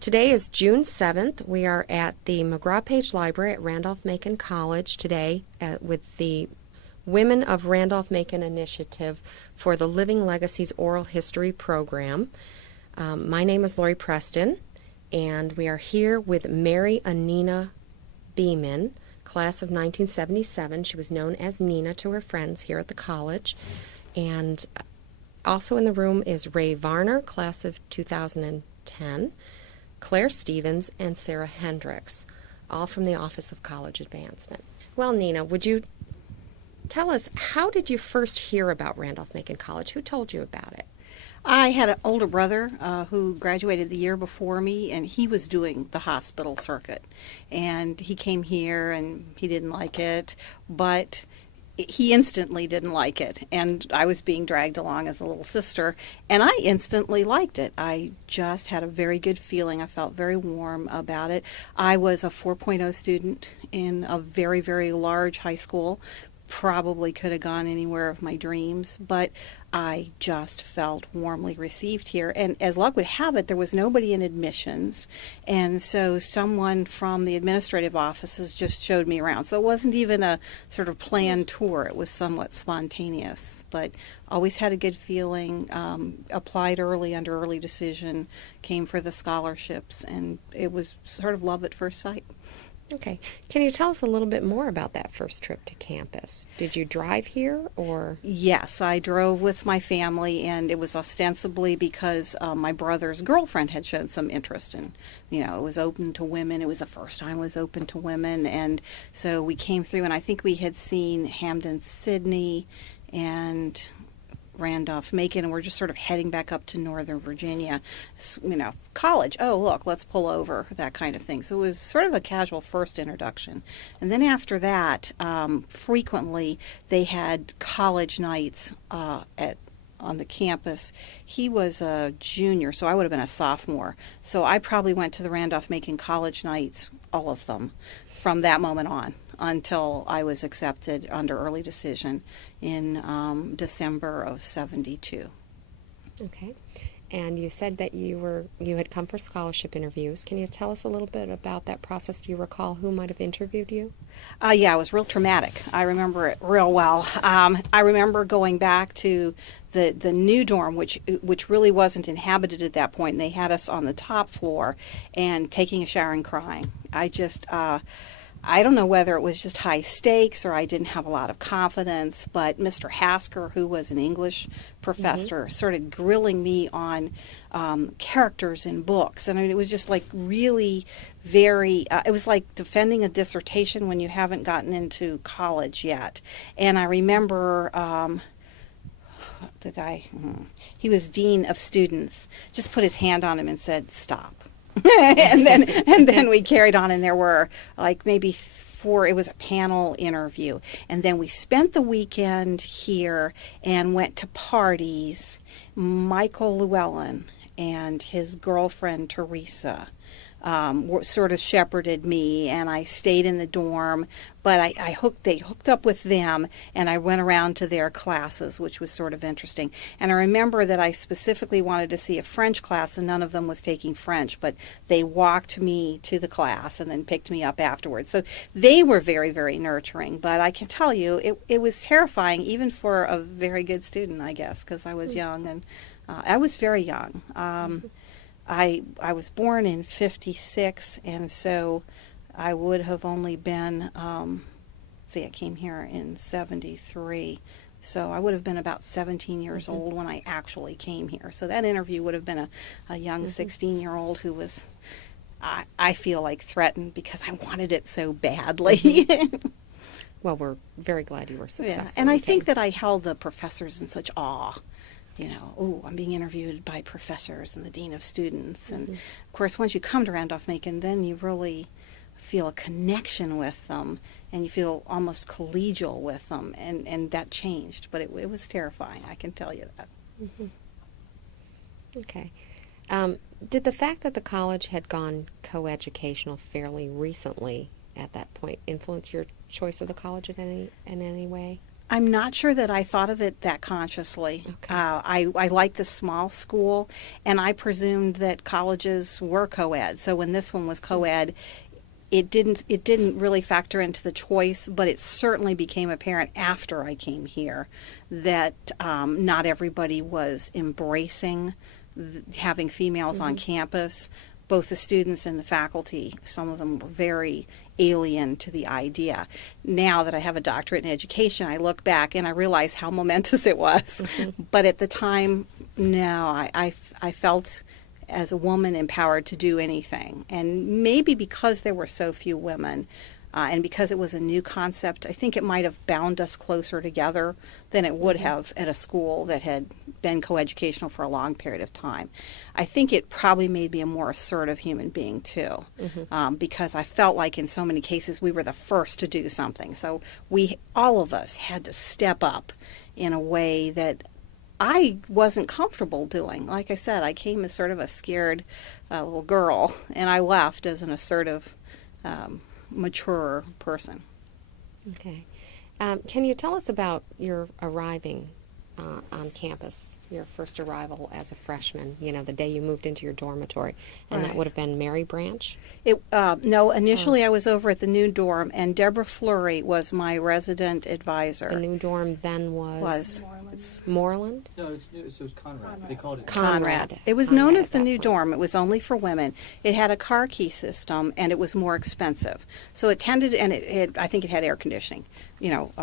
Today is June 7th. We are at the McGraw-Page Library at Randolph-Macon College today with the Women of Randolph-Macon Initiative for the Living Legacies Oral History Program. My name is Lori Preston, and we are here with Mary Anina Beaman, class of 1977. She was known as Nina to her friends here at the college. And also in the room is Ray Varner, class of 2010. Claire Stevens, and Sarah Hendricks, all from the Office of College Advancement. Well, Nina, would you tell us, how did you first hear about Randolph-Macon College? Who told you about it? I had an older brother who graduated the year before me, and he was doing the hospital circuit. And he came here, and he didn't like it, but he instantly didn't like it, and I was being dragged along as a little sister, and I instantly liked it. I just had a very good feeling. I felt very warm about it. I was a 4.0 student in a very, very large high school. Probably could have gone anywhere of my dreams, but I just felt warmly received here. And as luck would have it, there was nobody in admissions, and so someone from the administrative offices just showed me around. So it wasn't even a sort of planned tour. It was somewhat spontaneous, but always had a good feeling. Applied early under early decision, came for the scholarships, and it was sort of love at first sight. Okay. Can you tell us a little bit more about that first trip to campus? Did you drive here or? Yes, I drove with my family, and it was ostensibly because my brother's girlfriend had shown some interest in, it was open to women. It was the first time it was open to women, and so we came through, and I think we had seen Hampden-Sydney and Randolph-Macon, and we're just sort of heading back up to Northern Virginia, college. Oh, look, let's pull over, that kind of thing. So it was sort of a casual first introduction. And then after that, frequently they had college nights on the campus. He was a junior, so I would have been a sophomore. So I probably went to the Randolph-Macon college nights, all of them, from that moment on, until I was accepted under early decision in December of '72. Okay. And you said that you had come for scholarship interviews. Can you tell us a little bit about that process? Do you recall who might have interviewed you? Yeah, it was real traumatic. I remember it real well. I remember going back to the new dorm, which really wasn't inhabited at that point, and they had us on the top floor and taking a shower and crying. I don't know whether it was just high stakes or I didn't have a lot of confidence, but Mr. Hasker, who was an English professor, started grilling me on characters in books. And I mean, it was just like really very, it was like defending a dissertation when you haven't gotten into college yet. And I remember the guy, he was dean of students, just put his hand on him and said, "Stop." and then we carried on, and there were like maybe four. It was a panel interview, and then we spent the weekend here and went to parties. Michael Llewellyn and his girlfriend Teresa sort of shepherded me, and I stayed in the dorm, but they hooked up with them, and I went around to their classes, which was sort of interesting. And I remember that I specifically wanted to see a French class, and none of them was taking French, but they walked me to the class and then picked me up afterwards. So they were very, very nurturing, but I can tell you it was terrifying, even for a very good student, I guess, because I was young, and I was very young. I was born in '56, and so I would have only been, I came here in '73, so I would have been about 17 years old when I actually came here. So that interview would have been a young 16-year-old who was, I feel like, threatened because I wanted it so badly. Well, we're very glad you were successful. Yeah, and I think that I held the professors in such awe. I'm being interviewed by professors and the dean of students. And of course, once you come to Randolph-Macon, then you really feel a connection with them, and you feel almost collegial with them, and that changed. But it was terrifying, I can tell you that. Okay. Did the fact that the college had gone coeducational fairly recently at that point influence your choice of the college in any way? I'm not sure that I thought of it that consciously. Okay. I liked the small school, and I presumed that colleges were co-ed. So when this one was co-ed, it didn't really factor into the choice, but it certainly became apparent after I came here that not everybody was embracing having females on campus. Both the students and the faculty, some of them were very alien to the idea. Now that I have a doctorate in education, I look back and I realize how momentous it was. But at the time, no, I felt as a woman empowered to do anything. And maybe because there were so few women, and because it was a new concept, I think it might have bound us closer together than it would have at a school that had been coeducational for a long period of time. I think it probably made me a more assertive human being too, because I felt like in so many cases we were the first to do something. So all of us had to step up in a way that I wasn't comfortable doing. Like I said, I came as sort of a scared little girl, and I left as an assertive, mature person. Okay. Can you tell us about your arriving on campus, your first arrival as a freshman, the day you moved into your dormitory? And that would have been Mary Branch? No, initially I was over at the new dorm, and Deborah Fleury was my resident advisor. The new dorm then was Moreland? No, it was Conrad. They called it Conrad. It was Conrad known at as the that new point. dorm. It was only for women. It had a car key system, and it was more expensive. So it tended, and I think it had air conditioning,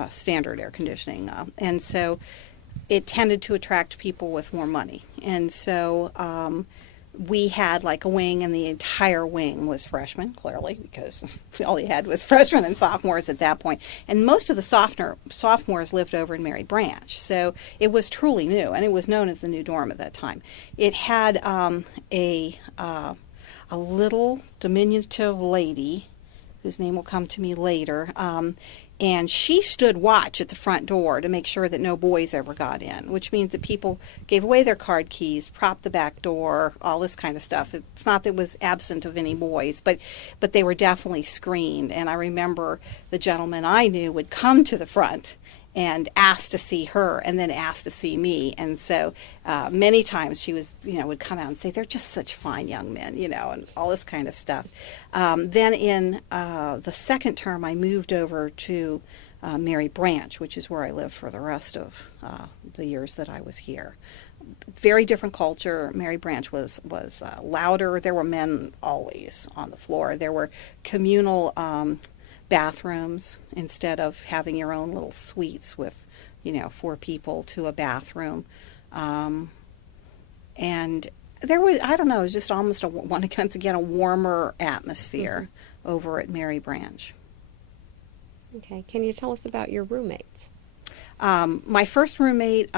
standard air conditioning. And so it tended to attract people with more money. And so we had like a wing, and the entire wing was freshmen, clearly, because all they had was freshmen and sophomores at that point. And most of the sophomores lived over in Mary Branch. So it was truly new, and it was known as the new dorm at that time. It had a little diminutive lady, whose name will come to me later, and she stood watch at the front door to make sure that no boys ever got in, which means that people gave away their card keys, propped the back door, all this kind of stuff. It's not that it was absent of any boys, but they were definitely screened. And I remember the gentleman I knew would come to the front and ask to see her, and then ask to see me. And so many times she would come out and say, "They're just such fine young men," and all this kind of stuff. Then in the second term, I moved over to Mary Branch, which is where I lived for the rest of the years that I was here. Very different culture. Mary Branch was louder. There were men always on the floor. There were communal bathrooms instead of having your own little suites with 4 people to a bathroom. And there was, I don't know, it was just almost a warmer atmosphere over at Mary Branch. Okay. Can you tell us about your roommates? My first roommate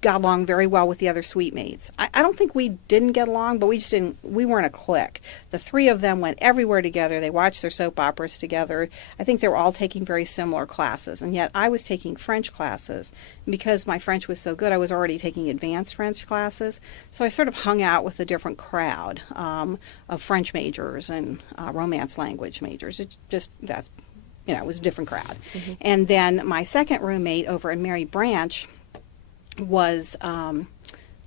got along very well with the other suite mates. I don't think we didn't get along, but we weren't a clique. The 3 of them went everywhere together. They watched their soap operas together. I think they were all taking very similar classes, and yet I was taking French classes. And because my French was so good, I was already taking advanced French classes, so I sort of hung out with a different crowd of French majors and Romance language majors. It was a different crowd. And then my second roommate over in Mary Branch was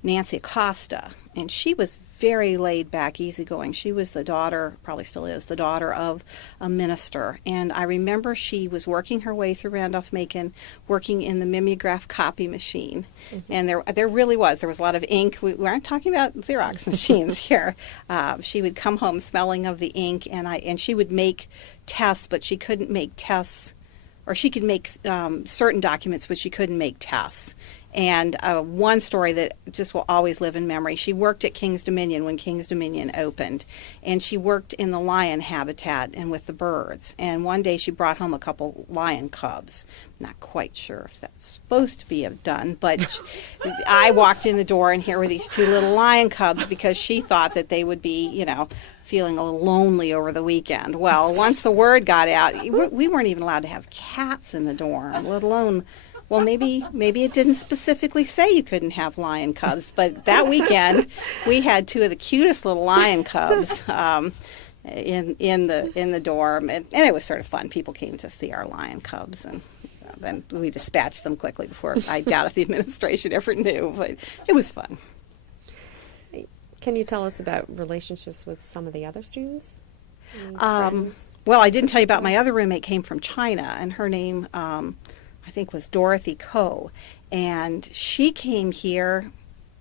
Nancy Acosta, and she was very laid back, easygoing. She was the daughter, probably still is, the daughter of a minister. And I remember she was working her way through Randolph-Macon, working in the mimeograph copy machine. And there really was. There was a lot of ink. We aren't talking about Xerox machines here. She would come home smelling of the ink, and she would make tests, but she couldn't make tests, or she could make certain documents, but she couldn't make tests. And one story that just will always live in memory, she worked at King's Dominion when King's Dominion opened, and she worked in the lion habitat and with the birds. And one day she brought home a couple lion cubs. Not quite sure if that's supposed to be done, but I walked in the door, and here were these 2 little lion cubs, because she thought that they would be, feeling a little lonely over the weekend. Well, once the word got out, we weren't even allowed to have cats in the dorm, let alone... Well, maybe it didn't specifically say you couldn't have lion cubs, but that weekend we had 2 of the cutest little lion cubs. in the dorm, and it was sort of fun. People came to see our lion cubs, and then we dispatched them quickly before I doubt if the administration ever knew, but it was fun. Can you tell us about relationships with some of the other students? Any Um, friends? well, I didn't tell you about my other roommate came from China, and her name, I think, was Dorothy Ko. And she came here,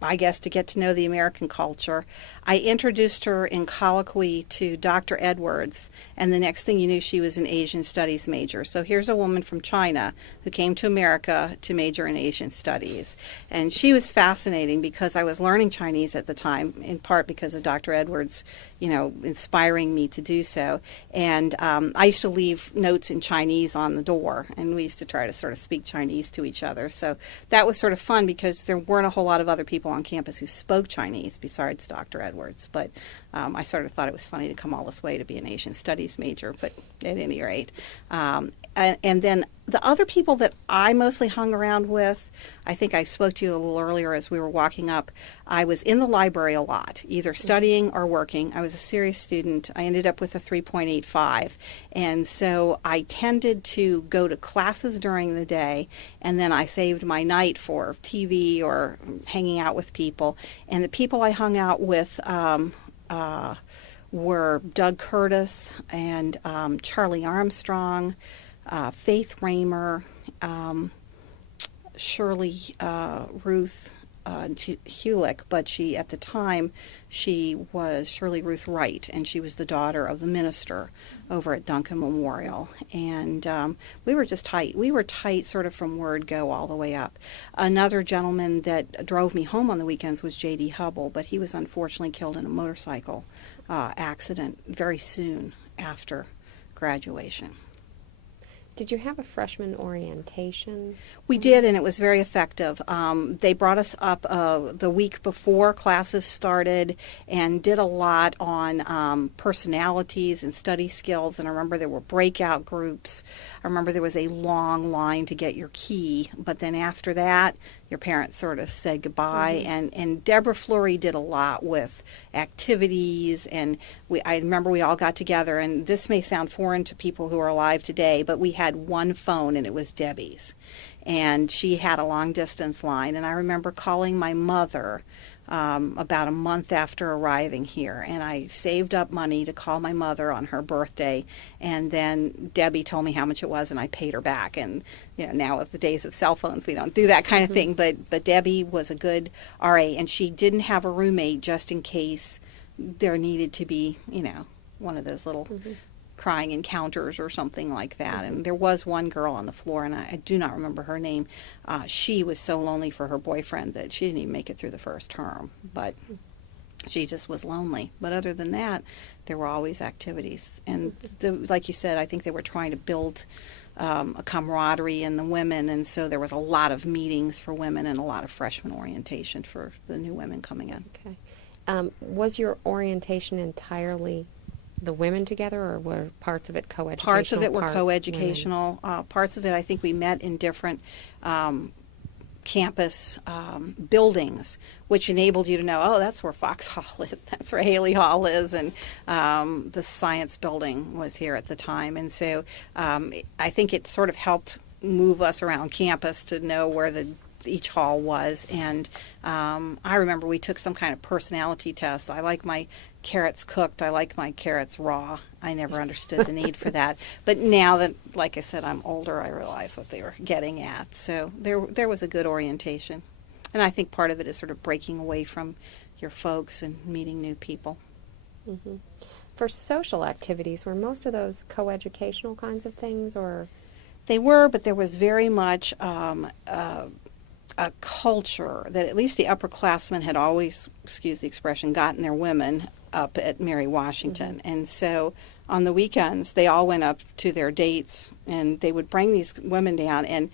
I guess, to get to know the American culture. I introduced her in colloquy to Dr. Edwards, and the next thing you knew, she was an Asian Studies major. So here's a woman from China who came to America to major in Asian Studies. And she was fascinating because I was learning Chinese at the time, in part because of Dr. Edwards, inspiring me to do so. And I used to leave notes in Chinese on the door, and we used to try to sort of speak Chinese to each other. So that was sort of fun because there weren't a whole lot of other people on campus who spoke Chinese besides Dr. Edwards. But I sort of thought it was funny to come all this way to be an Asian Studies major, but at any rate. And then the other people that I mostly hung around with, I think I spoke to you a little earlier as we were walking up. I was in the library a lot, either studying or working. I was a serious student. I ended up with a 3.85. And so I tended to go to classes during the day, and then I saved my night for TV or hanging out with people. And the people I hung out with were Doug Curtis and Charlie Armstrong, Faith Raymer, Shirley Ruth Hulick, but she, at the time, she was Shirley Ruth Wright, and she was the daughter of the minister over at Duncan Memorial. And we were just tight. We were tight sort of from word go all the way up. Another gentleman that drove me home on the weekends was J.D. Hubble, but he was unfortunately killed in a motorcycle accident very soon after graduation. Did you have a freshman orientation? We did, and it was very effective. They brought us up the week before classes started and did a lot on personalities and study skills. And I remember there were breakout groups. I remember there was a long line to get your key. But then after that, your parents sort of said goodbye. Mm-hmm. And Deborah Fleury did a lot with activities. And I remember we all got together. And this may sound foreign to people who are alive today, but we had one phone, and it was Debbie's. And she had a long distance line. And I remember calling my mother about a month after arriving here, and I saved up money to call my mother on her birthday, and then Debbie told me how much it was, and I paid her back. And now with the days of cell phones, we don't do that kind of thing, but Debbie was a good RA, and she didn't have a roommate just in case there needed to be one of those little crying encounters or something like that. And there was one girl on the floor, and I do not remember her name. She was so lonely for her boyfriend that she didn't even make it through the first term, but she just was lonely. But other than that, there were always activities. And like you said, I think they were trying to build a camaraderie in the women, and so there was a lot of meetings for women and a lot of freshman orientation for the new women coming in. Okay. Was your orientation entirely the women together, or were parts of it coeducational? Parts of it were coeducational. Parts of it, I think we met in different campus buildings, which enabled you to know, oh, that's where Fox Hall is, that's where Haley Hall is, and the science building was here at the time. And so I think it sort of helped move us around campus to know where each hall was. And I remember we took some kind of personality test. I like my carrots cooked. I like my carrots raw. I never understood the need for that. But now that, like I said, I'm older, I realize what they were getting at. So there was a good orientation. And I think part of it is sort of breaking away from your folks and meeting new people. Mm-hmm. For social activities, were most of those coeducational kinds of things, or? They were, but there was very much a culture that at least the upperclassmen had always, excuse the expression, gotten their women up at Mary Washington. Mm-hmm. And so on the weekends, they all went up to their dates, and they would bring these women down, and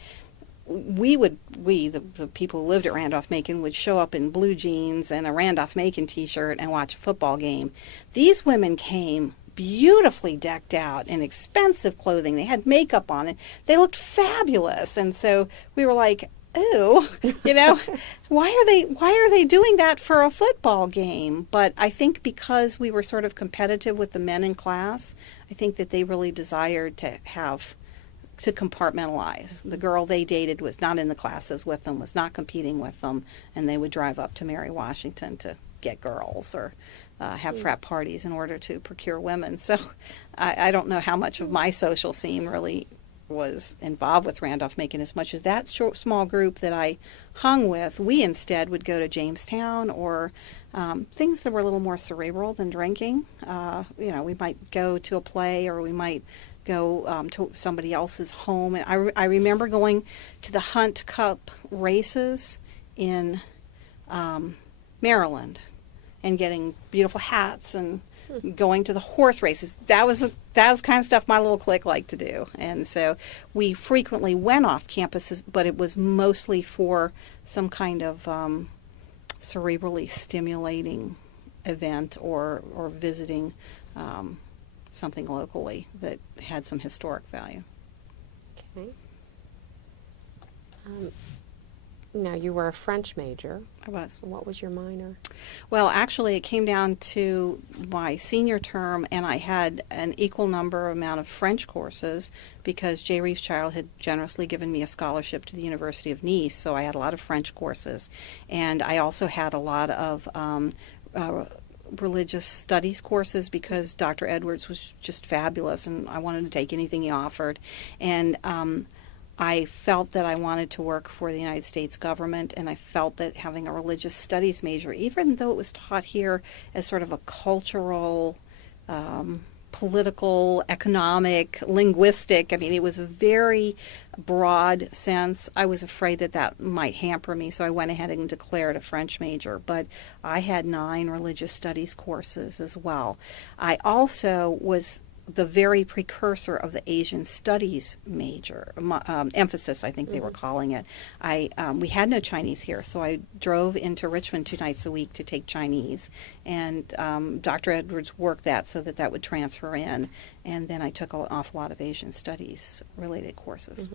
the people who lived at Randolph-Macon, would show up in blue jeans and a Randolph-Macon t-shirt and watch a football game. These women came beautifully decked out in expensive clothing. They had makeup on it. They looked fabulous. And so we were like, ooh, you know, why are they doing that for a football game? But I think because we were sort of competitive with the men in class, I think that they really desired to compartmentalize. The girl they dated was not in the classes with them, was not competing with them, and they would drive up to Mary Washington to get girls or have frat parties in order to procure women. So I don't know how much of my social scene really was involved with Randolph-Macon as much as that small group that I hung with. We instead would go to Jamestown or things that were a little more cerebral than drinking. We might go to a play, or we might go to somebody else's home. And I remember going to the Hunt Cup races in Maryland and getting beautiful hats and going to the horse races. That was kind of stuff my little clique liked to do. And so we frequently went off campuses, but it was mostly for some kind of cerebrally stimulating event or visiting something locally that had some historic value. Okay. Now, you were a French major. I was. What was your minor? Well, actually, it came down to my senior term, and I had an equal amount of French courses because J. Reeves Child had generously given me a scholarship to the University of Nice, so I had a lot of French courses. And I also had a lot of religious studies courses because Dr. Edwards was just fabulous, and I wanted to take anything he offered. And I felt that I wanted to work for the United States government, and I felt that having a religious studies major, even though it was taught here as sort of a cultural, political, economic, linguistic, I mean, it was a very broad sense. I was afraid that that might hamper me, so I went ahead and declared a French major. But I had 9 religious studies courses as well. I also was the very precursor of the Asian Studies major, emphasis, I think they were calling it. We had no Chinese here, so I drove into Richmond 2 nights a week to take Chinese, and Dr. Edwards worked that so that that would transfer in, and then I took an awful lot of Asian Studies related courses.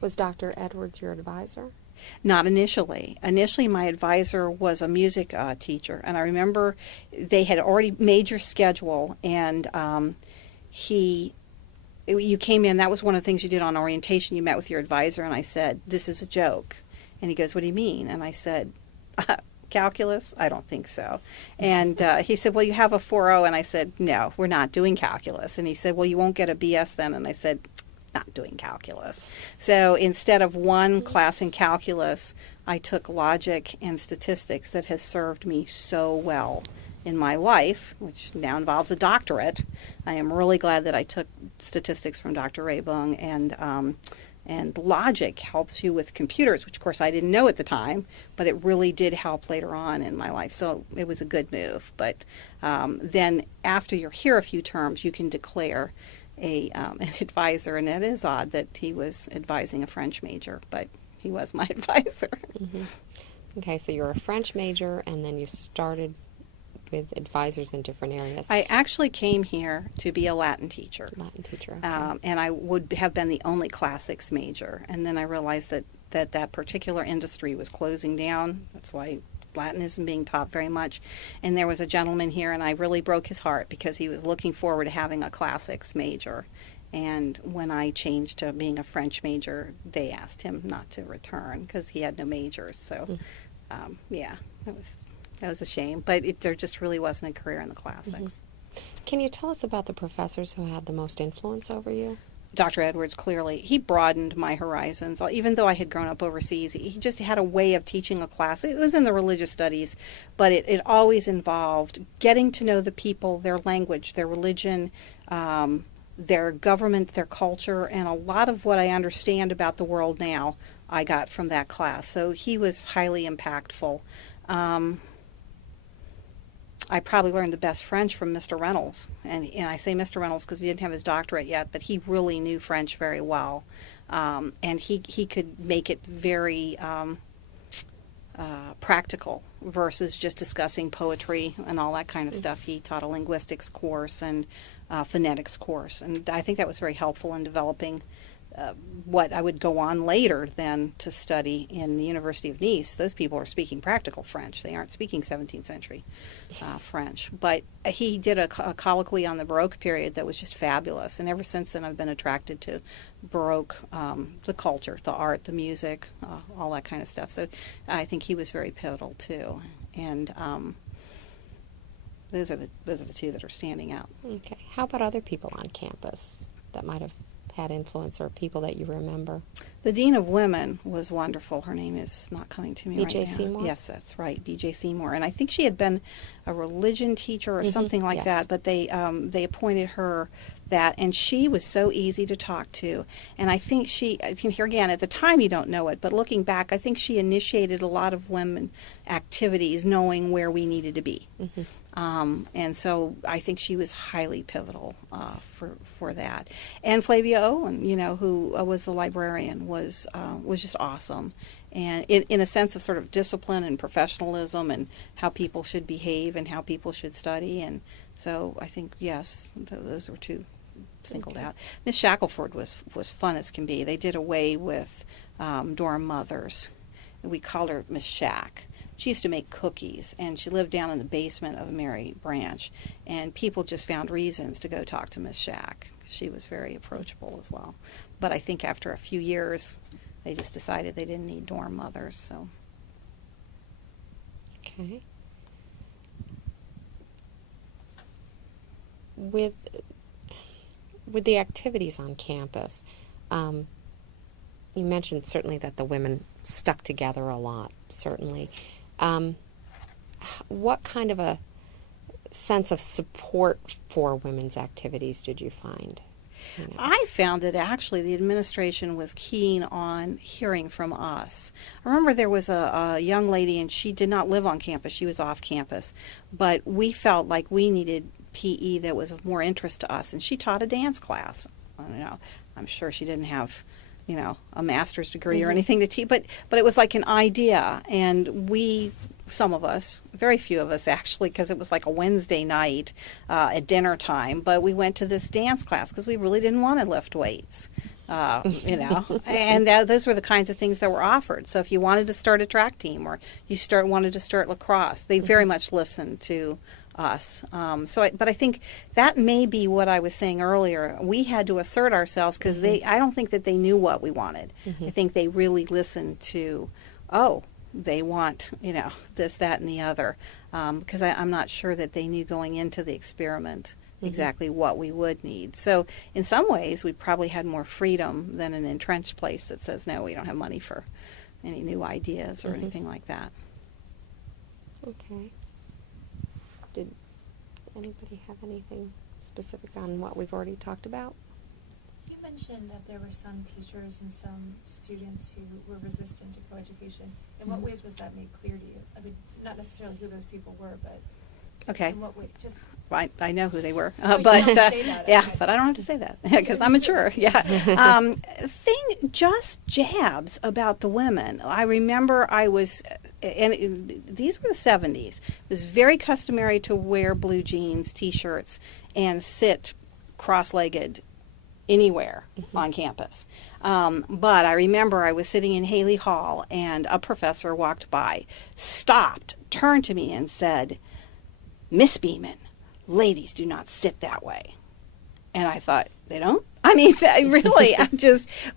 Was Dr. Edwards your advisor? Not initially. Initially, my advisor was a music teacher, and I remember they had already made your schedule, and you came in, that was one of the things you did on orientation. You met with your advisor, and I said, "This is a joke." And he goes, "What do you mean?" And I said, "Calculus? I don't think so." And he said, "Well, you have a 4.0." And I said, "No, we're not doing calculus." And he said, "Well, you won't get a BS then." And I said, "Not doing calculus." So instead of one class in calculus, I took logic and statistics that has served me so well in my life, which now involves a doctorate. I am really glad that I took statistics from Dr. Ray Bung, and logic helps you with computers, which of course I didn't know at the time, but it really did help later on in my life. So it was a good move. But then after you're here a few terms, you can declare an advisor, and it is odd that he was advising a French major, but he was my advisor. Okay, so you're a French major, and then you started with advisors in different areas. I actually came here to be a Latin teacher. Latin teacher, okay. And I would have been the only classics major. And then I realized that particular industry was closing down. That's why Latin isn't being taught very much. And there was a gentleman here, and I really broke his heart because he was looking forward to having a classics major. And when I changed to being a French major, they asked him not to return because he had no majors. So, yeah, that was a shame. But there just really wasn't a career in the classics. Can you tell us about the professors who had the most influence over you? Dr. Edwards, clearly, he broadened my horizons. Even though I had grown up overseas, he just had a way of teaching a class. It was in the religious studies, but it always involved getting to know the people, their language, their religion, their government, their culture, and a lot of what I understand about the world now I got from that class. So he was highly impactful. I probably learned the best French from Mr. Reynolds. And I say Mr. Reynolds because he didn't have his doctorate yet, but he really knew French very well. And he could make it very practical versus just discussing poetry and all that kind of stuff. He taught a linguistics course and phonetics course. And I think that was very helpful in developing what I would go on later then to study in the University of Nice. Those people are speaking practical French. They aren't speaking 17th century French. But he did a colloquy on the Baroque period that was just fabulous. And ever since then I've been attracted to Baroque, the culture, the art, the music, all that kind of stuff. So I think he was very pivotal too. And those are the two that are standing out. Okay. How about other people on campus that might have had influence, or people that you remember? The Dean of Women was wonderful. Her name is not coming to me right now. B.J. Seymour? Yes, that's right, B.J. Seymour. And I think she had been a religion teacher or something like yes. that, but they appointed her that, and she was so easy to talk to. And I think here again, at the time you don't know it, but looking back, I think she initiated a lot of women activities knowing where we needed to be. And so I think she was highly pivotal for that. And Flavia Owen, who was the librarian, was just awesome. And in a sense of sort of discipline and professionalism and how people should behave and how people should study. And so I think, yes, those were two singled out. Miss Shackelford was fun as can be. They did away with dorm mothers. We called her Miss Shack. She used to make cookies, and she lived down in the basement of Mary Branch, and people just found reasons to go talk to Miss Shack. She was very approachable as well. But I think after a few years, they just decided they didn't need dorm mothers. So. Okay. With the activities on campus, you mentioned certainly that the women stuck together a lot, certainly. What kind of a sense of support for women's activities did you find? I found that actually the administration was keen on hearing from us. I remember there was a young lady, and she did not live on campus. She was off campus. But we felt like we needed PE that was of more interest to us, and she taught a dance class. I'm sure she didn't have a master's degree or anything to teach, but it was like an idea, and some of us, very few of us actually, because it was like a Wednesday night at dinner time, but we went to this dance class because we really didn't want to lift weights, and those were the kinds of things that were offered. So if you wanted to start a track team or you wanted to start lacrosse, they very much listened to us. But I think that may be what I was saying earlier. We had to assert ourselves because I don't think that they knew what we wanted. I think they really listened to, they want, this, that, and the other. Because I'm not sure that they knew going into the experiment exactly what we would need. So in some ways, we probably had more freedom than an entrenched place that says, no, we don't have money for any new ideas or anything like that. Okay. Did anybody have anything specific on what we've already talked about? You mentioned that there were some teachers and some students who were resistant to coeducation. In what ways was that made clear to you? I mean, not necessarily who those people were, but Okay. in what way? Just I know who they were, Oh, you but don't have to say that, yeah, okay. but I don't have to say that because I'm mature. Yeah, just jabs about the women. I remember these were the 70s. It was very customary to wear blue jeans, t-shirts, and sit cross-legged anywhere on campus. But I remember I was sitting in Haley Hall, and a professor walked by, stopped, turned to me, and said, "Miss Beaman, ladies do not sit that way." And I thought, they don't? I mean, really,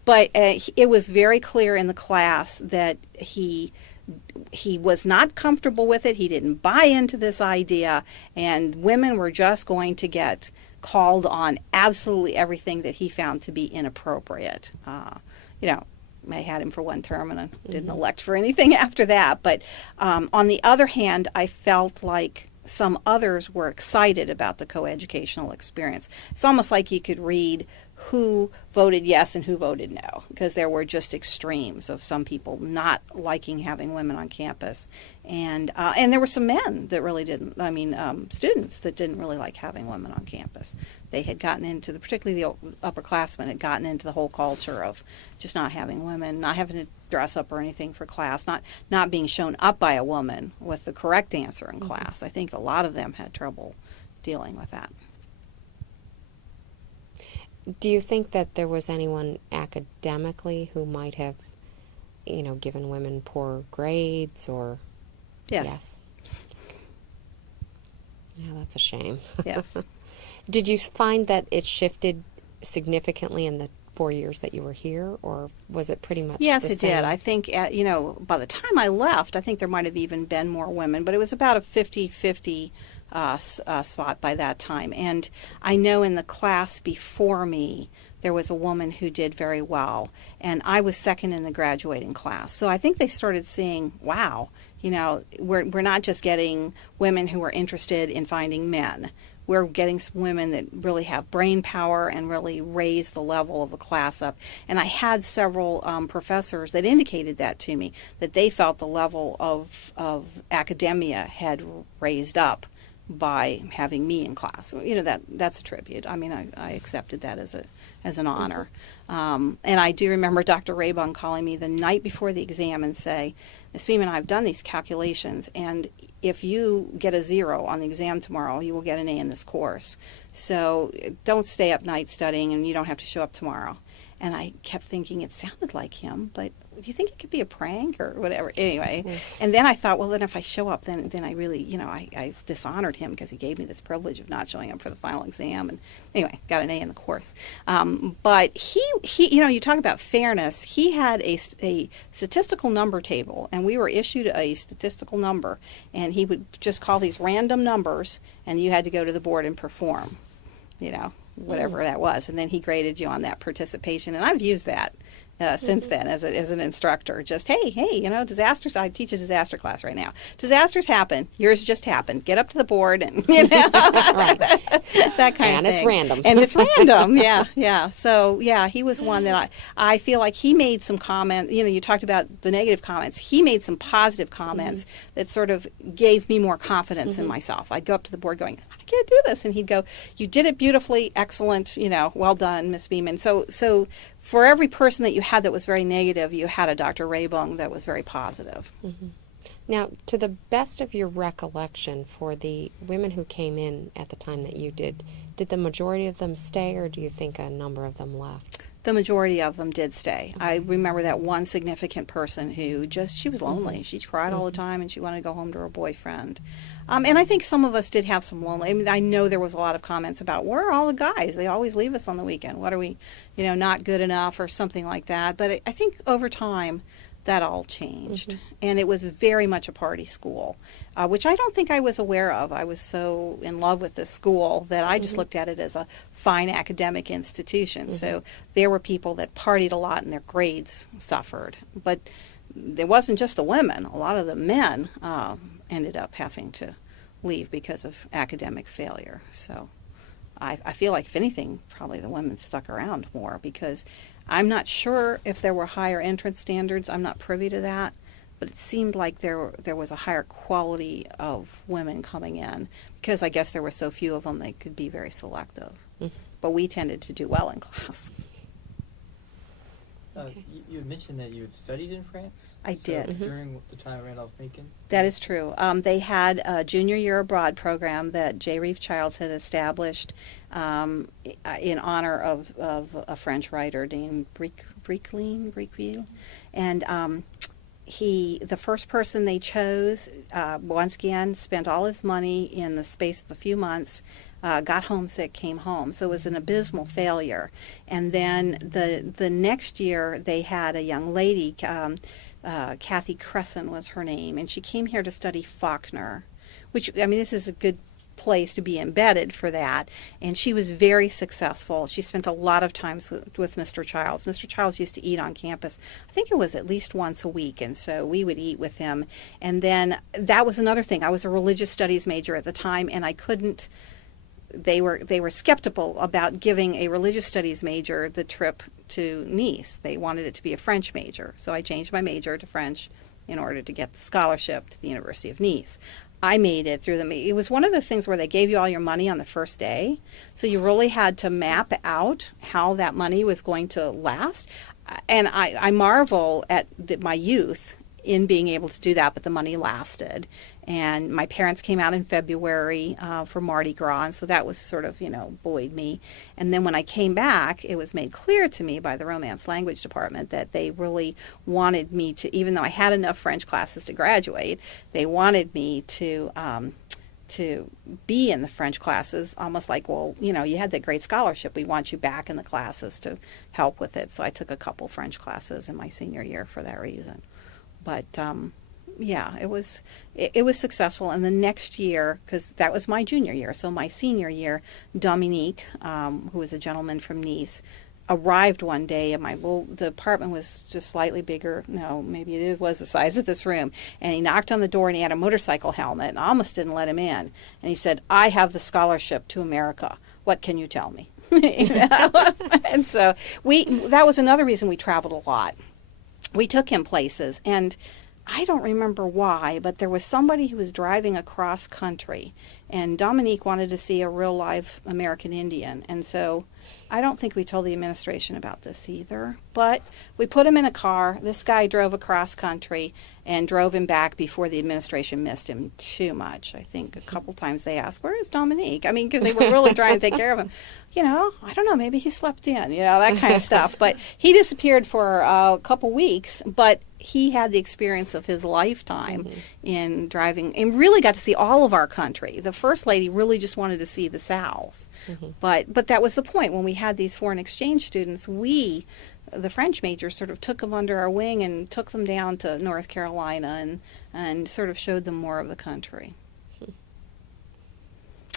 but it was very clear in the class that he was not comfortable with it. He didn't buy into this idea, and women were just going to get called on absolutely everything that he found to be inappropriate. I had him for one term and I didn't elect for anything after that. But on the other hand, I felt like some others were excited about the coeducational experience. It's almost like you could read who voted yes and who voted no, because there were just extremes of some people not liking having women on campus, and there were some men that really didn't. I mean, students that didn't really like having women on campus. They had gotten into particularly the upperclassmen had gotten into the whole culture of just not having women, not having to dress up or anything for class, not being shown up by a woman with the correct answer in class. I think a lot of them had trouble dealing with that. Do you think that there was anyone academically who might have, given women poor grades or? Yes. Yeah, that's a shame. Yes. Did you find that it shifted significantly in the 4 years that you were here, or was it pretty much Yes, the it same? did. I think, by the time I left, I think there might have even been more women, but it was about a 50-50 spot by that time. And I know in the class before me, there was a woman who did very well, and I was second in the graduating class. So I think they started seeing, wow, we're not just getting women who are interested in finding men. We're getting some women that really have brain power and really raise the level of the class up. And I had several professors that indicated that to me, that they felt the level of academia had raised up by having me in class. That's a tribute. I mean, I accepted that as an honor. And I do remember Dr. Raybung calling me the night before the exam and say, Ms. Beaman, I've done these calculations, and if you get a 0 on the exam tomorrow, you will get an A in this course. So don't stay up night studying, and you don't have to show up tomorrow. And I kept thinking it sounded like him, but do you think it could be a prank or whatever? Anyway, and then I thought, well, then if I show up, then I really, I dishonored him because he gave me this privilege of not showing up for the final exam. And anyway, got an A in the course. But he, you talk about fairness. He had a statistical number table, and we were issued a statistical number, and he would just call these random numbers, and you had to go to the board and perform, whatever that was. And then he graded you on that participation, and I've used that since then as an instructor. Just, hey, disasters, I teach a disaster class right now. Disasters happen. Yours just happened. Get up to the board and, that kind of thing. And it's random. And it's random, yeah. So, yeah, he was one that I feel like he made some comments. You talked about the negative comments. He made some positive comments that sort of gave me more confidence in myself. I'd go up to the board going, I can't do this. And he'd go, you did it beautifully, excellent, well done, Miss Beaman. So for every person that you had that was very negative, you had a Dr. Raybung that was very positive. Mm-hmm. Now, to the best of your recollection, for the women who came in at the time that you did the majority of them stay, or do you think a number of them left? The majority of them did stay. I remember that one significant person who she was lonely. She cried all the time, and she wanted to go home to her boyfriend. And I think some of us did have some lonely. I mean, I know there was a lot of comments about, where are all the guys? They always leave us on the weekend. What are we, not good enough or something like that. But I think over time, that all changed. And it was very much a party school, which I don't think I was aware of. I was so in love with this school that I just looked at it as a fine academic institution. So there were people that partied a lot and their grades suffered. But it wasn't just the women. A lot of the men ended up having to leave because of academic failure. So I feel like, if anything, probably the women stuck around more, because I'm not sure if there were higher entrance standards. I'm not privy to that. But it seemed like there was a higher quality of women coming in, because I guess there were so few of them they could be very selective. But we tended to do well in class. You had mentioned that you had studied in France? I did. During the time at Randolph-Macon? That is true. They had a junior year abroad program that J. Reeve Childs had established in honor of a French writer named Briqueville. And the first person they chose, once again, spent all his money in the space of a few months, got homesick, came home. So it was an abysmal failure. And then the next year they had a young lady, Kathy Crescent was her name, and she came here to study Faulkner, which, I mean, this is a good place to be embedded for that. And she was very successful. She spent a lot of time with Mr. Childs. Mr. Childs used to eat on campus. I think it was at least once a week, and so we would eat with him. And then that was another thing. I was a religious studies major at the time, and I couldn't. They were skeptical about giving a religious studies major the trip to Nice. They wanted it to be a French major, so I changed my major to French in order to get the scholarship to the University of Nice. I made it through it was one of those things where they gave you all your money on the first day, so you really had to map out how that money was going to last. And I marvel at my youth in being able to do that, but the money lasted. And my parents came out in February for Mardi Gras, and so that was sort of, buoyed me. And then when I came back, it was made clear to me by the Romance Language Department that they really wanted me to, even though I had enough French classes to graduate, they wanted me to be in the French classes, almost like, well, you had that great scholarship. We want you back in the classes to help with it. So I took a couple French classes in my senior year for that reason. But yeah, it was successful. And the next year, because that was my junior year, so my senior year, Dominique, who was a gentleman from Nice, arrived one day, and the apartment was just slightly bigger. No, maybe it was the size of this room. And he knocked on the door, and he had a motorcycle helmet, and I almost didn't let him in. And he said, "I have the scholarship to America. What can you tell me?" And so that was another reason we traveled a lot. We took him places, and I don't remember why, but there was somebody who was driving across country, and Dominique wanted to see a real live American Indian. And so I don't think we told the administration about this either, but we put him in a car. This guy drove across country and drove him back before the administration missed him too much. I think a couple times they asked, "Where is Dominique?" I mean, because they were really trying to take care of him. I don't know, maybe he slept in, that kind of stuff. But he disappeared for a couple weeks, but he had the experience of his lifetime in driving, and really got to see all of our country. The First Lady really just wanted to see the South. But that was the point. When we had these foreign exchange students, the French majors, sort of took them under our wing and took them down to North Carolina and sort of showed them more of the country.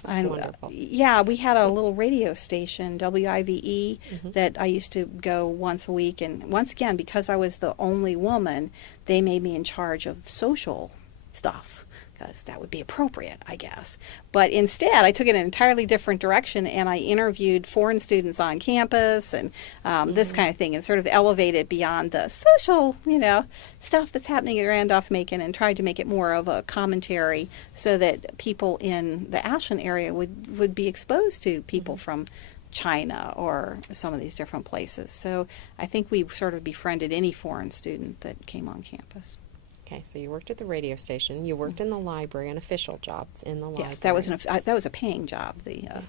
That's wonderful. Yeah, we had a little radio station, WIVE, that I used to go once a week. And once again, because I was the only woman, they made me in charge of social stuff, because that would be appropriate, I guess. But instead, I took it in an entirely different direction, and I interviewed foreign students on campus and this kind of thing, and sort of elevated beyond the social, stuff that's happening at Randolph-Macon, and tried to make it more of a commentary so that people in the Ashland area would be exposed to people from China or some of these different places. So I think we sort of befriended any foreign student that came on campus. Okay, so you worked at the radio station. You worked in the library, an official job in the library. Yes, that was a paying job. The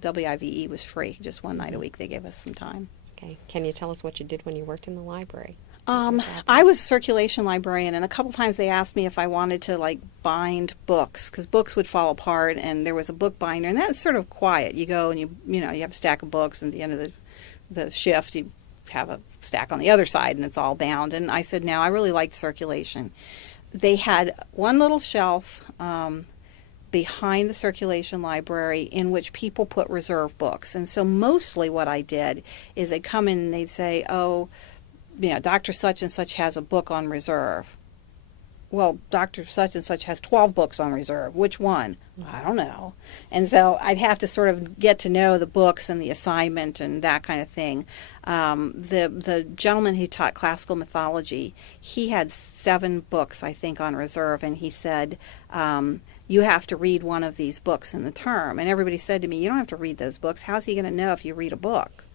WIVE was free. Just one night a week they gave us some time. Okay, can you tell us what you did when you worked in the library? I was a circulation librarian, and a couple times they asked me if I wanted to bind books, because books would fall apart, and there was a book binder, and that's sort of quiet. You go and you have a stack of books, and at the end of the shift you have a stack on the other side, and it's all bound. And I said, no, I really liked circulation. They had one little shelf behind the circulation library in which people put reserve books. And so mostly what I did is they'd come in and they'd say, "Oh, Dr. Such and Such has a book on reserve." Well, Dr. Such and Such has 12 books on reserve. Which one? I don't know. And so I'd have to sort of get to know the books and the assignment and that kind of thing. The gentleman who taught classical mythology, he had 7 books, I think, on reserve, and he said, "You have to read one of these books in the term." And everybody said to me, "You don't have to read those books. How's he going to know if you read a book?"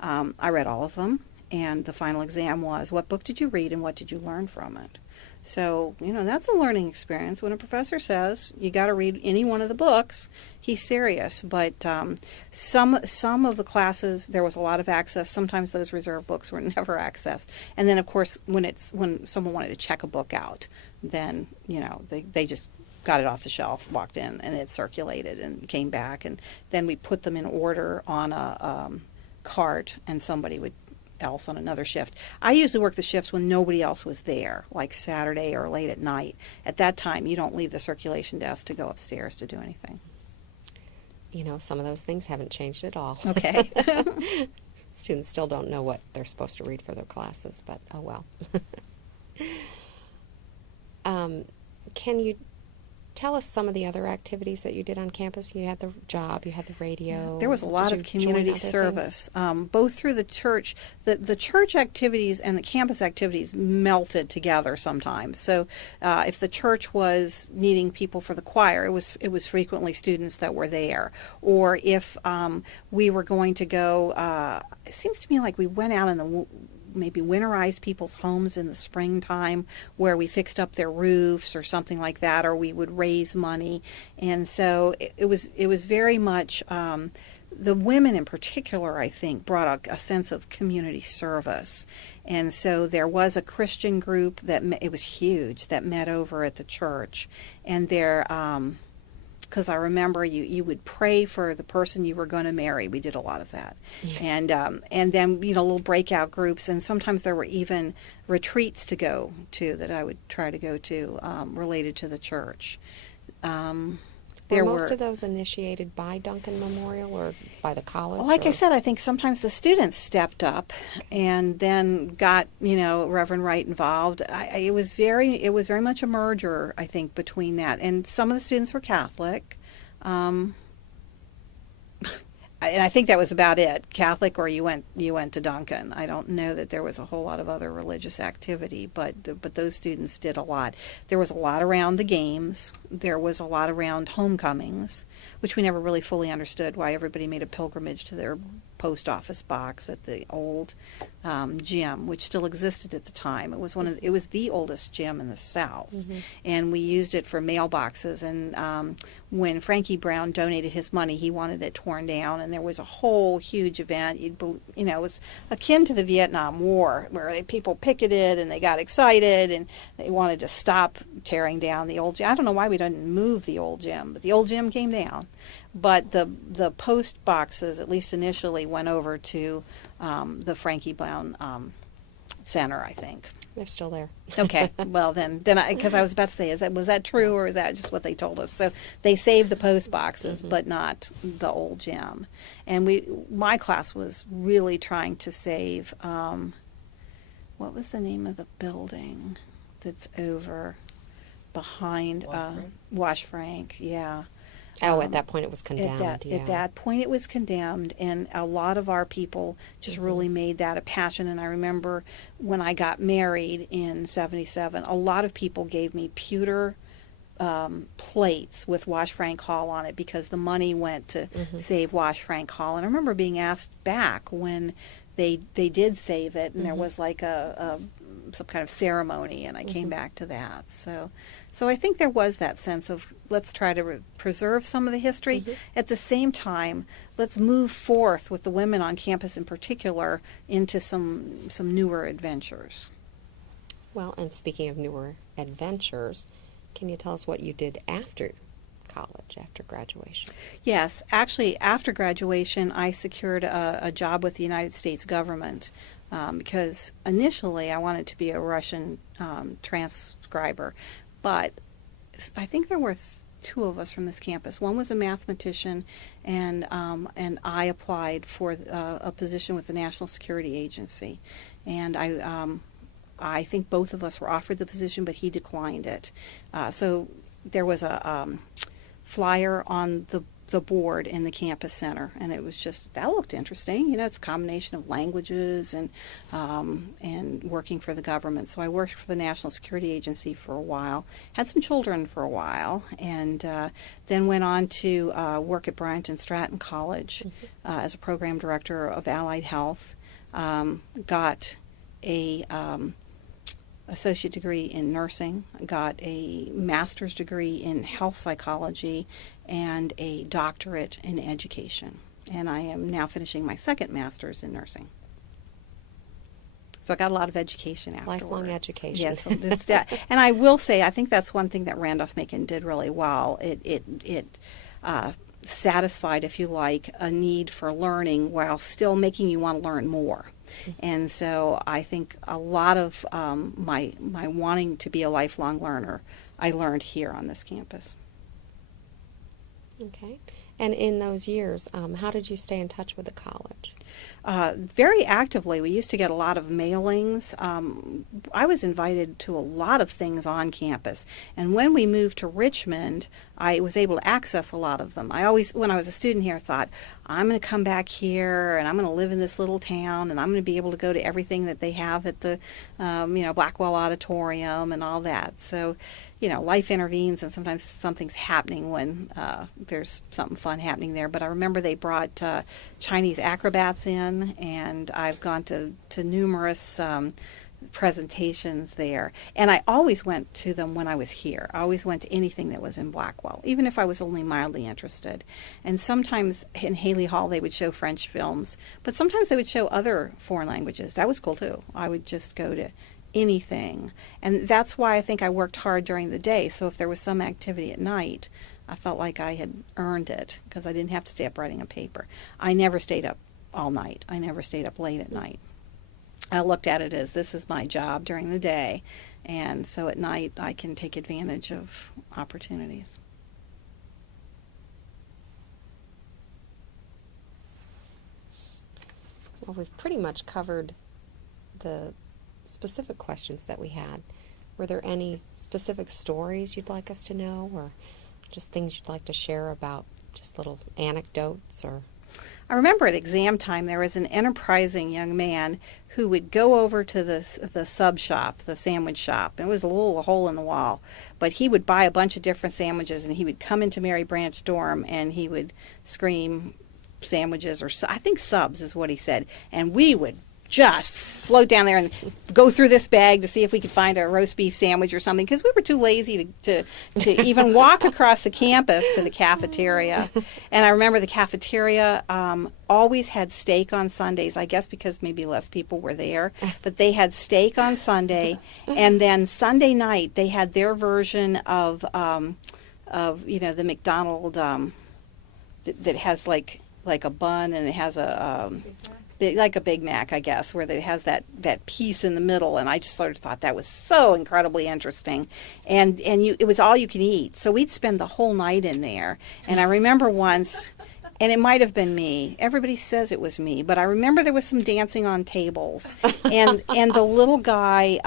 I read all of them, and the final exam was, what book did you read and what did you learn from it? So, that's a learning experience. When a professor says you got to read any one of the books, he's serious. But some of the classes, there was a lot of access. Sometimes those reserve books were never accessed. And then, of course, when someone wanted to check a book out, then, they just got it off the shelf, walked in, and it circulated and came back. And then we put them in order on a cart, and somebody else on another shift. I usually work the shifts when nobody else was there, like Saturday or late at night. At that time, you don't leave the circulation desk to go upstairs to do anything. Some of those things haven't changed at all. Okay. Students still don't know what they're supposed to read for their classes, but oh well. Can you tell us some of the other activities that you did on campus? You had the job, you had the radio. There was a lot of community service, both through the church. The church activities and the campus activities melted together sometimes. So if the church was needing people for the choir, it was frequently students that were there. Or if we were going to go, it seems to me like we went out in the maybe winterized people's homes in the springtime, where we fixed up their roofs or something like that, or we would raise money. And so it was very much, the women in particular, I think, brought a sense of community service. And so there was a Christian group it was huge, that met over at the church. And there, because I remember you would pray for the person you were going to marry. We did a lot of that. And then, little breakout groups. And sometimes there were even retreats to go to that I would try to go to related to the church. Were most of those initiated by Duncan Memorial or by the college? Like I said, I think sometimes the students stepped up and then got, Reverend Wright involved. It was very much a merger, I think, between that. And some of the students were Catholic. And I think that was about it. Catholic, or you went to Duncan. I don't know that there was a whole lot of other religious activity, but those students did a lot. There was a lot around the games. There was a lot around homecomings, which we never really fully understood why everybody made a pilgrimage to their post office box at the old gym, which still existed at the time. It was the oldest gym in the South, and we used it for mailboxes. And when Frankie Brown donated his money, he wanted it torn down, and there was a whole huge event. It was akin to the Vietnam War, where people picketed and they got excited and they wanted to stop tearing down the old gym. I don't know why we didn't move the old gym, but the old gym came down. But the post boxes, at least initially, went over to the Frankie Brown Center, I think. They're still there. Okay, well then, because I was about to say, was that true, or is that just what they told us? So they saved the post boxes, but not the old gym. And my class was really trying to save. What was the name of the building that's over behind Wash Frank? Yeah. Oh, at that point it was condemned. At that point it was condemned, and a lot of our people just really made that a passion. And I remember when I got married in '77, a lot of people gave me pewter plates with Wash Frank Hall on it, because the money went to save Wash Frank Hall. And I remember being asked back when they did save it, and there was like some kind of ceremony, and I came back to that. So I think there was that sense of, let's try to preserve some of the history. At the same time, let's move forth with the women on campus in particular into some newer adventures. Well, and speaking of newer adventures, can you tell us what you did after college, after graduation? Yes, actually, after graduation, I secured a job with the United States government, because initially I wanted to be a Russian transcriber, but I think there were two of us from this campus. One was a mathematician, and I applied for a position with the National Security Agency, and I think both of us were offered the position, but he declined it. So there was a flyer on the board in the campus center, and it was just, that looked interesting. It's a combination of languages and working for the government. So I worked for the National Security Agency for a while, had some children for a while, and then went on to work at Bryant and Stratton College as a program director of allied health. Got a associate degree in nursing, got a master's degree in health psychology, and a doctorate in education. And I am now finishing my second master's in nursing. So I got a lot of education afterwards. Lifelong education. Yes, and I will say, I think that's one thing that Randolph-Macon did really well. It satisfied, if you like, a need for learning while still making you want to learn more. And so I think a lot of my wanting to be a lifelong learner, I learned here on this campus. Okay. And in those years, how did you stay in touch with the college? Very actively. We used to get a lot of mailings. I was invited to a lot of things on campus. And when we moved to Richmond, I was able to access a lot of them. I always, when I was a student here, thought, I'm going to come back here and I'm going to live in this little town and I'm going to be able to go to everything that they have at the, Blackwell Auditorium and all that. So, life intervenes and sometimes something's happening when there's something fun happening there. But I remember they brought Chinese acrobats in, and I've gone to numerous presentations there. And I always went to them when I was here. I always went to anything that was in Blackwell, even if I was only mildly interested. And sometimes in Haley Hall they would show French films, but sometimes they would show other foreign languages. That was cool too. I would just go to anything. And that's why I think I worked hard during the day. So if there was some activity at night, I felt like I had earned it because I didn't have to stay up writing a paper. I never stayed up all night. I never stayed up late at night. I looked at it as this is my job during the day, and so at night I can take advantage of opportunities. Well, we've pretty much covered the specific questions that we had. Were there any specific stories you'd like us to know, or just things you'd like to share about, just little anecdotes? Or I remember at exam time there was an enterprising young man who would go over to the sub shop, the sandwich shop, and it was a little hole in the wall, but he would buy a bunch of different sandwiches and he would come into Mary Branch dorm and he would scream sandwiches, or I think subs is what he said, and we would just float down there and go through this bag to see if we could find a roast beef sandwich or something, because we were too lazy to even walk across the campus to the cafeteria. And I remember the cafeteria always had steak on Sundays, I guess because maybe less people were there, but they had steak on Sunday, and then Sunday night they had their version of the McDonald that has like a bun, and it has a like a Big Mac, I guess, where it has that piece in the middle, and I just sort of thought that was so incredibly interesting, and it was all you can eat, so we'd spend the whole night in there. And I remember once, and it might have been me, everybody says it was me, but I remember there was some dancing on tables, and the little guy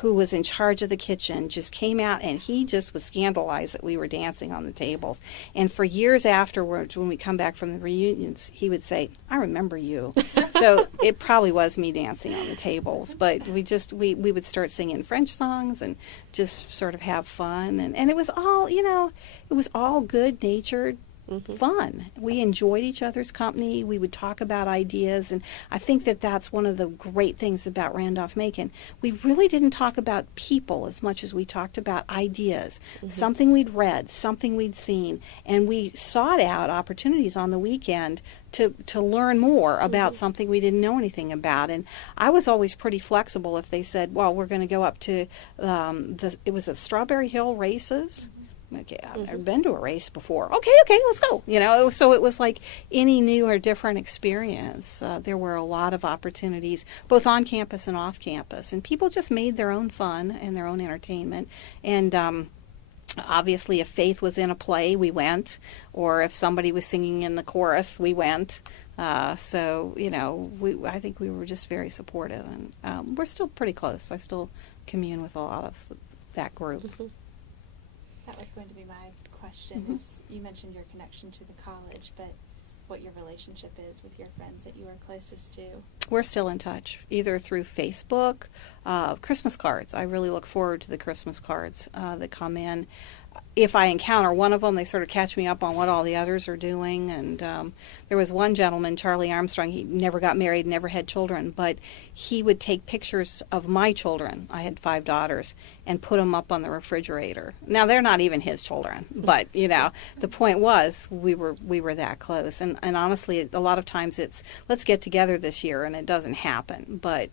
who was in charge of the kitchen just came out, and he just was scandalized that we were dancing on the tables. And for years afterwards, when we come back from the reunions, he would say, I remember you. So it probably was me dancing on the tables, but we would start singing French songs and just sort of have fun. And it was all, it was all good-natured fun. We enjoyed each other's company. We would talk about ideas, and I think that that's one of the great things about Randolph-Macon. We really didn't talk about people as much as we talked about ideas, something we'd read, something we'd seen, and we sought out opportunities on the weekend to learn more about something we didn't know anything about. And I was always pretty flexible if they said, well, we're going to go up to it was at Strawberry Hill races. Okay, I've never been to a race before. Okay, let's go. So it was like any new or different experience. There were a lot of opportunities, both on campus and off campus, and people just made their own fun and their own entertainment. And obviously, if Faith was in a play, we went, or if somebody was singing in the chorus, we went. I think we were just very supportive, and we're still pretty close. I still commune with a lot of that group. That was going to be my question. Is you mentioned your connection to the college, but what your relationship is with your friends that you are closest to? We're still in touch, either through Facebook, Christmas cards. I really look forward to the Christmas cards that come in. If I encounter one of them, they sort of catch me up on what all the others are doing. And there was one gentleman, Charlie Armstrong, he never got married, never had children, but he would take pictures of my children. I had 5 daughters, and put them up on the refrigerator. Now, they're not even his children, but, the point was we were that close. And honestly, a lot of times it's, let's get together this year, and it doesn't happen. But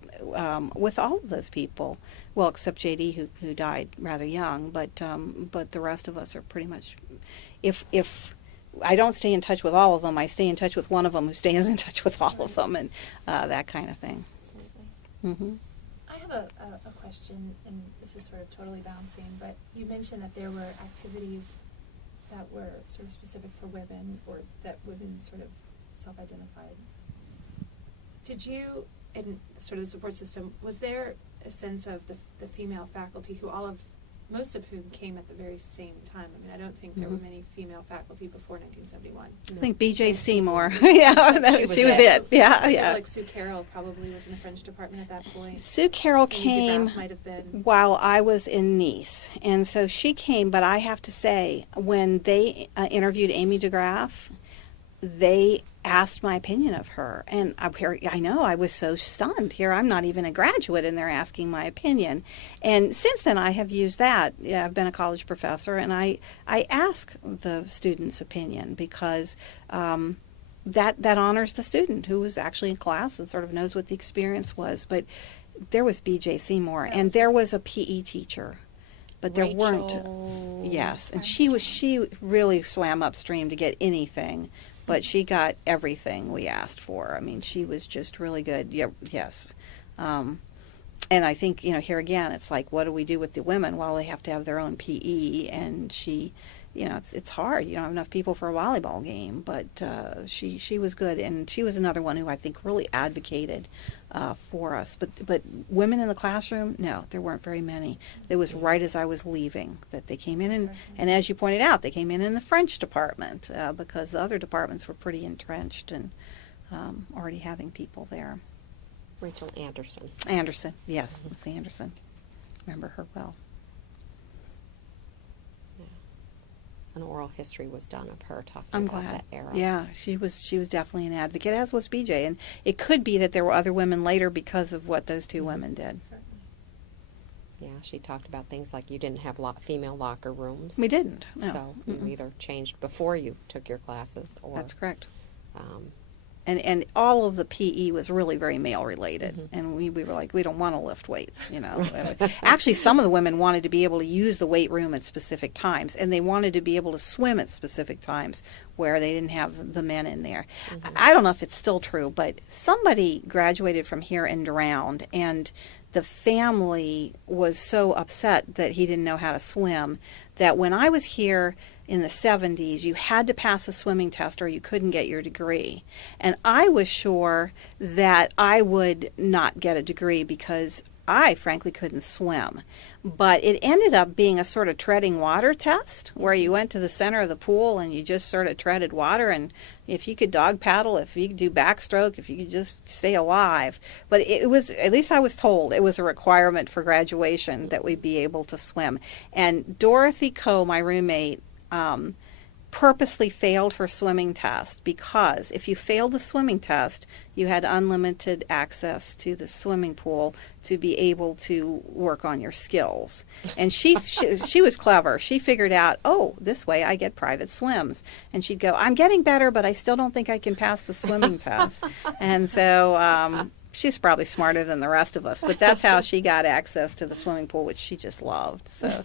with all of those people, well, except JD, who died rather young, but the rest of us are pretty much, if I don't stay in touch with all of them, I stay in touch with one of them who stays in touch with all of them, and that kind of thing. Absolutely. I have a question, and this is sort of totally bouncing, but you mentioned that there were activities that were sort of specific for women, or that women sort of self-identified. Did you, in sort of the support system, was there a sense of the female faculty who all have most of whom came at the very same time. I mean, I don't think there were many female faculty before 1971. I think B.J. Seymour. Seymour. Yeah, she was it. Yeah, I feel yeah. like Sue Carroll probably was in the French department at that point. Sue Carroll Amy came DeGraff might have been. while I was in Nice, and so she came. But I have to say, when they interviewed Amy DeGraff, they asked my opinion of her, and I know I was so stunned. Here, I'm not even a graduate, and they're asking my opinion. And since then, I have used that. Yeah, I've been a college professor, and I ask the student's opinion because that honors the student who was actually in class and sort of knows what the experience was. But there was B.J. Seymour, and there was a PE teacher, but there weren't. Rachel Yes, and she really swam upstream to get anything, but she got everything we asked for. I mean, she was just really good. Yeah, yes. And I think, here again, it's like, what do we do with the women? Well, they have to have their own PE, and she, it's hard. You don't have enough people for a volleyball game, but she was good, and she was another one who I think really advocated for us. But women in the classroom, no, there weren't very many. It was right as I was leaving that they came in, and as you pointed out, they came in the French department because the other departments were pretty entrenched and already having people there. Rachel Anderson. Anderson, yes, it's Anderson. Remember her well. Yeah. An oral history was done of her talking I'm about glad. that era. Yeah, she was definitely an advocate, as was BJ, and it could be that there were other women later because of what those two women did. Certainly. Yeah, she talked about things like you didn't have female locker rooms. We didn't. No. So you either changed before you took your classes, or That's correct. Um, And all of the PE was really very male related, and we were like, we don't want to lift weights, Actually, some of the women wanted to be able to use the weight room at specific times, and they wanted to be able to swim at specific times where they didn't have the men in there. I don't know if it's still true, but somebody graduated from here and drowned, and the family was so upset that he didn't know how to swim that when I was here in the 70s, you had to pass a swimming test or you couldn't get your degree. And I was sure that I would not get a degree because I frankly couldn't swim. But it ended up being a sort of treading water test where you went to the center of the pool and you just sort of treaded water, and if you could dog paddle, if you could do backstroke, if you could just stay alive. But it was, at least I was told, it was a requirement for graduation that we be able to swim. And Dorothy Coe, my roommate, purposely failed her swimming test because if you failed the swimming test, you had unlimited access to the swimming pool to be able to work on your skills. And she was clever. She figured out, oh, this way I get private swims. And she'd go, I'm getting better, but I still don't think I can pass the swimming test. And so she's probably smarter than the rest of us, but that's how she got access to the swimming pool, which she just loved. So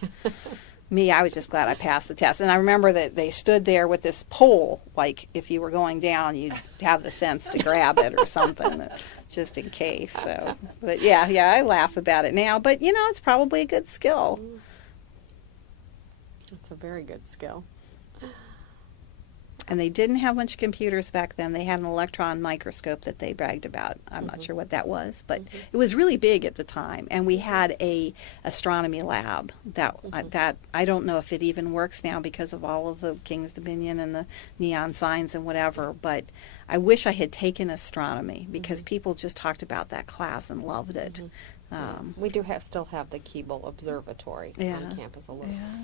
me, I was just glad I passed the test. And I remember that they stood there with this pole, like if you were going down, you'd have the sense to grab it or something, just in case. So, but yeah, I laugh about it now. But, it's probably a good skill. That's a very good skill. And they didn't have much computers back then. They had an electron microscope that they bragged about. I'm not sure what that was, but it was really big at the time. And we had a astronomy lab that I don't know if it even works now because of all of the King's Dominion and the neon signs and whatever. But I wish I had taken astronomy because people just talked about that class and loved it. We do still have the Keeble Observatory on campus, a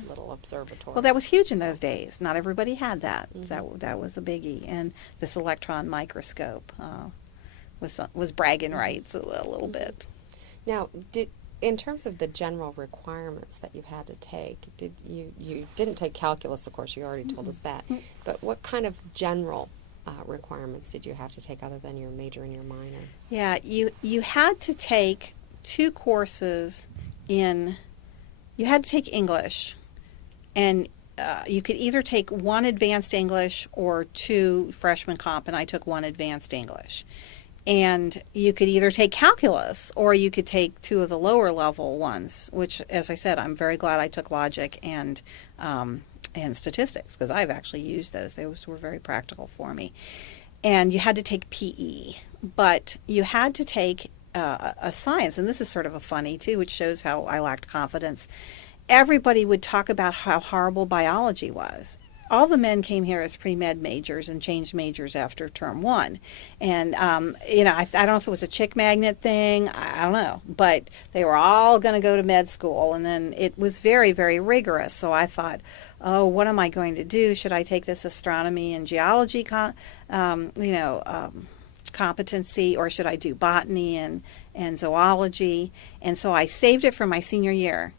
little observatory. Well, that was huge in those days. Not everybody had that. That was a biggie. And this electron microscope was bragging rights a little bit. Now, in terms of the general requirements that you had to take, you didn't take calculus, of course, you already told us that, but what kind of general requirements did you have to take other than your major and your minor? Yeah, you had to take 2 courses you had to take English, and you could either take 1 advanced English or 2 freshman comp, and I took 1 advanced English. And you could either take calculus or you could take 2 of the lower level ones, which, as I said, I'm very glad I took logic and statistics because I've actually used those. Those were very practical for me. And you had to take PE, but you had to take a science, and this is sort of a funny too, which shows how I lacked confidence. everybody would talk about how horrible biology was. All the men came here as pre-med majors and changed majors after term one. And, I don't know if it was a chick magnet thing, I don't know, but they were all going to go to med school, and then it was very, very rigorous. So I thought, oh, what am I going to do? Should I take this astronomy and geology competency, or should I do botany and zoology? And so I saved it for my senior year,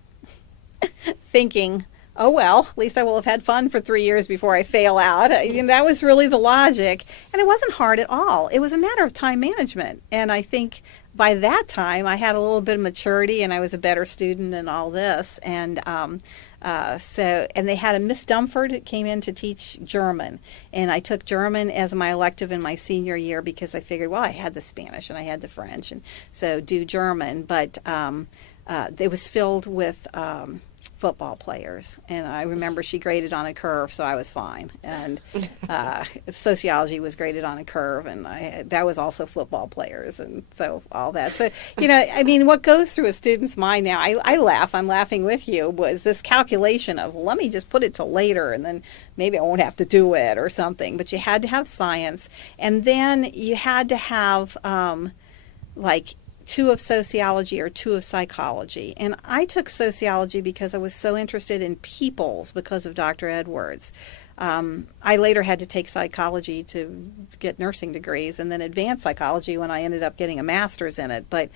thinking, oh, well, at least I will have had fun for 3 years before I fail out. And that was really the logic. And it wasn't hard at all. It was a matter of time management. And I think by that time I had a little bit of maturity, and I was a better student and all this. And and they had a Miss Dumford that came in to teach German. And I took German as my elective in my senior year because I figured, well, I had the Spanish and I had the French, and so do German. But it was filled with football players, and I remember she graded on a curve, so I was fine. And sociology was graded on a curve, and that was also football players, and so all that. So, what goes through a student's mind now, I laugh, I'm laughing with you, was this calculation of, let me just put it till later, and then maybe I won't have to do it or something. But you had to have science, and then you had to have, 2 of sociology or 2 of psychology. And I took sociology because I was so interested in peoples because of Dr. Edwards. I later had to take psychology to get nursing degrees, and then advanced psychology when I ended up getting a master's in it. But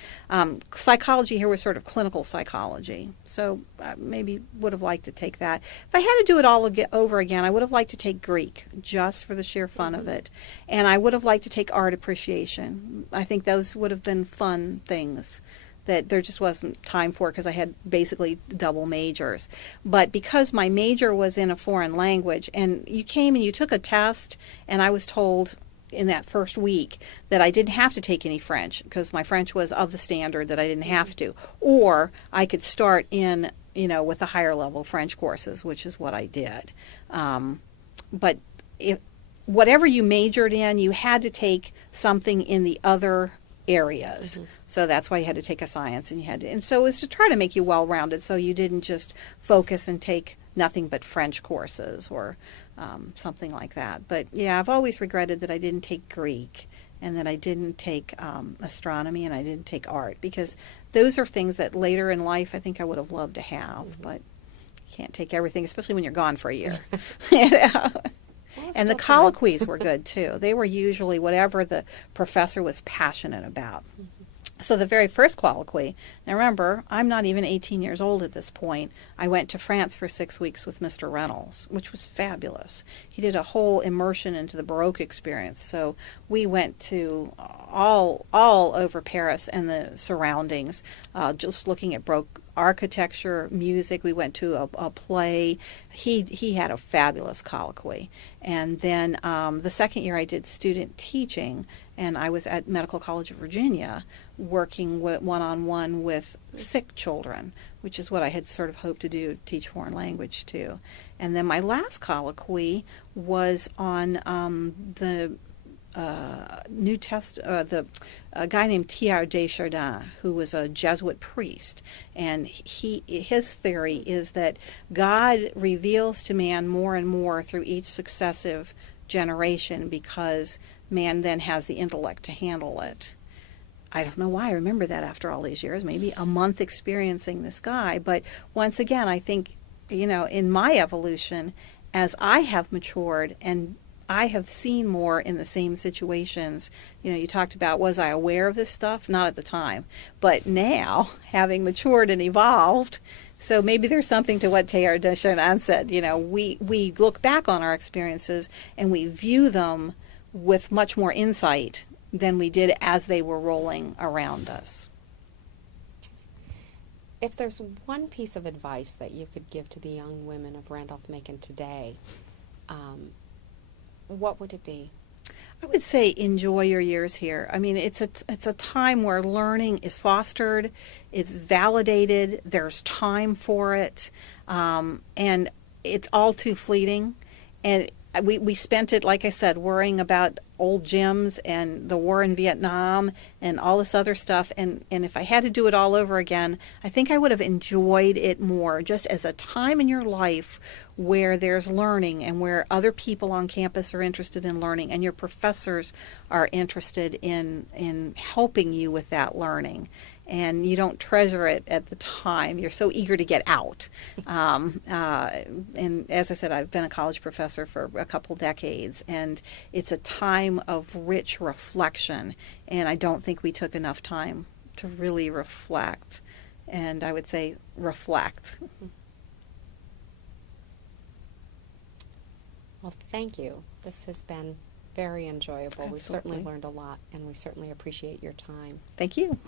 psychology here was sort of clinical psychology. So maybe would have liked to take that. If I had to do it all over again, I would have liked to take Greek, just for the sheer fun of it. And I would have liked to take art appreciation. I think those would have been fun things that there just wasn't time for because I had basically double majors. But because my major was in a foreign language, and you came and you took a test, and I was told in that first week that I didn't have to take any French because my French was of the standard that I didn't have to, or I could start in, with the higher level French courses, which is what I did. But whatever you majored in, you had to take something in the other areas. Mm-hmm. So that's why you had to take a science, and so it was to try to make you well-rounded, so you didn't just focus and take nothing but French courses or something like that. But yeah, I've always regretted that I didn't take Greek, and that I didn't take astronomy, and I didn't take art, because those are things that later in life I think I would have loved to have. Mm-hmm. But you can't take everything, especially when you're gone for a year. And the colloquies were good too. They were usually whatever the professor was passionate about. Mm-hmm. So the very first colloquy, now remember, I'm not even 18 years old at this point. I went to France for 6 weeks with Mr. Reynolds, which was fabulous. He did a whole immersion into the Baroque experience. So we went to all over Paris and the surroundings, just looking at Baroque architecture, music. We went to a play. He had a fabulous colloquy. And then the second year I did student teaching, and I was at Medical College of Virginia working one-on-one with sick children, which is what I had sort of hoped to do, teach foreign language too. And then my last colloquy was on the a guy named Thiers Desjardins, who was a Jesuit priest, and his theory is that God reveals to man more and more through each successive generation because man then has the intellect to handle it. I don't know why I remember that after all these years, maybe a month experiencing this guy, but once again, I think, in my evolution, as I have matured and I have seen more in the same situations. You talked about, was I aware of this stuff? Not at the time. But now, having matured and evolved, so maybe there's something to what Thiers Desjardins said. We look back on our experiences and we view them with much more insight than we did as they were rolling around us. If there's one piece of advice that you could give to the young women of Randolph-Macon today, what would it be? I would say enjoy your years here. I mean, it's a time where learning is fostered, it's validated, there's time for it, and it's all too fleeting. And we spent it, like I said, worrying about old gyms and the war in Vietnam and all this other stuff. And if I had to do it all over again, I think I would have enjoyed it more, just as a time in your life where there's learning and where other people on campus are interested in learning and your professors are interested in helping you with that learning. And you don't treasure it at the time. You're so eager to get out. And as I said, I've been a college professor for a couple decades, and it's a time of rich reflection. And I don't think we took enough time to really reflect. And I would say reflect. Well, thank you. This has been very enjoyable. We've certainly Absolutely. learned a lot, and we certainly appreciate your time. Thank you.